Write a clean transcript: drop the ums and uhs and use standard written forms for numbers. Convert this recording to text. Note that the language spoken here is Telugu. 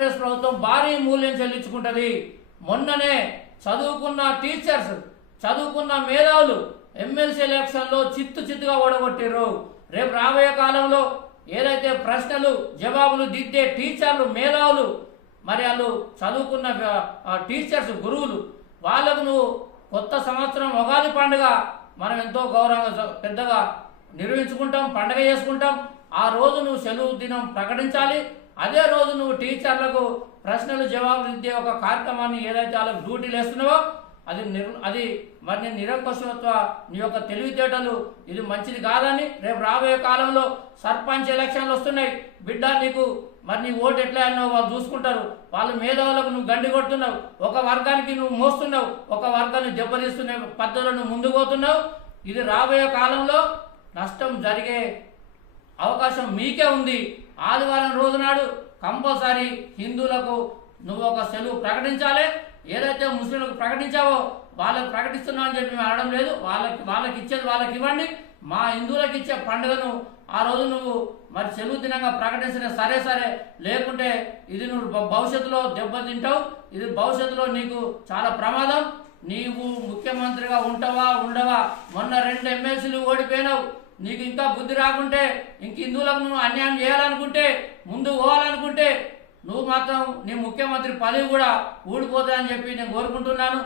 కాంగ్రెస్ ప్రభుత్వం భారీ మూల్యం చెల్లించుకుంటది. మొన్ననే చదువుకున్న టీచర్స్, చదువుకున్న మేధావులు ఎమ్మెల్సీ ఎలక్షన్లో చిత్తుగా ఓడగొట్టిర్రు. రేపు రాబోయే కాలంలో ఏదైతే ప్రశ్నలు జవాబులు దిద్దే టీచర్లు, మేధావులు, మరి వాళ్ళు చదువుకున్న టీచర్స్, గురువులు, వాళ్ళకు నువ్వు కొత్త సంవత్సరం ఉగాది పండుగ మనం ఎంతో గౌరవంగా పెద్దగా నిర్వహించుకుంటాం, పండుగ చేసుకుంటాం. ఆ రోజు నువ్వు సెలవు దినం ప్రకటించాలి. అదే రోజు నువ్వు టీచర్లకు ప్రశ్నలు జవాబులు ఇచ్చే ఒక కార్యక్రమాన్ని ఏదైతే వాళ్ళకు డ్యూటీలు వేస్తున్నావో అది మరి నేను నిరంకుశత్వ నీ యొక్క తెలివితేటలు ఇది మంచిది కాదని రేపు రాబోయే కాలంలో సర్పంచ్ ఎలక్షన్లు వస్తున్నాయి. బిడ్డ నీకు మరి నీ ఓటు ఎట్లా అయినా వాళ్ళు చూసుకుంటారు. వాళ్ళ మేధావులకు నువ్వు గండి కొడుతున్నావు, ఒక వర్గానికి నువ్వు మోస్తున్నావు, ఒక వర్గాన్ని దెబ్బతీస్తున్న పద్ధతులను నువ్వు ముందుకు పోతున్నావు. ఇది రాబోయే కాలంలో నష్టం జరిగే అవకాశం మీకే ఉంది. ఆదివారం రోజు నాడు కంపల్సరీ హిందువులకు నువ్వు ఒక సెలవు ప్రకటించాలి. ఏదైతే ముస్లింలకు ప్రకటించావో వాళ్ళకి ప్రకటిస్తున్నావు అని చెప్పి మేము అనడం లేదు. వాళ్ళకి ఇచ్చేది వాళ్ళకి ఇవ్వండి. మా హిందువులకు ఇచ్చే పండుగను ఆ రోజు నువ్వు మరి సెలవు దినంగా ప్రకటించిన సరే, లేకుంటే ఇది నువ్వు భవిష్యత్తులో దెబ్బతింటావు. ఇది భవిష్యత్తులో నీకు చాలా ప్రమాదం. నీవు ముఖ్యమంత్రిగా ఉంటావా ఉండవా? మొన్న 2 ఎమ్మెల్సీలు ఓడిపోయినావు. నీకు ఇంకా బుద్ధి రాకుంటే, ఇంక హిందువులకు నువ్వు అన్యాయం చేయాలనుకుంటే, ముందు పోవాలనుకుంటే నువ్వు మాత్రం నీ ముఖ్యమంత్రి పదవి కూడా ఊడిపోతాయని చెప్పి నేను కోరుకుంటున్నాను.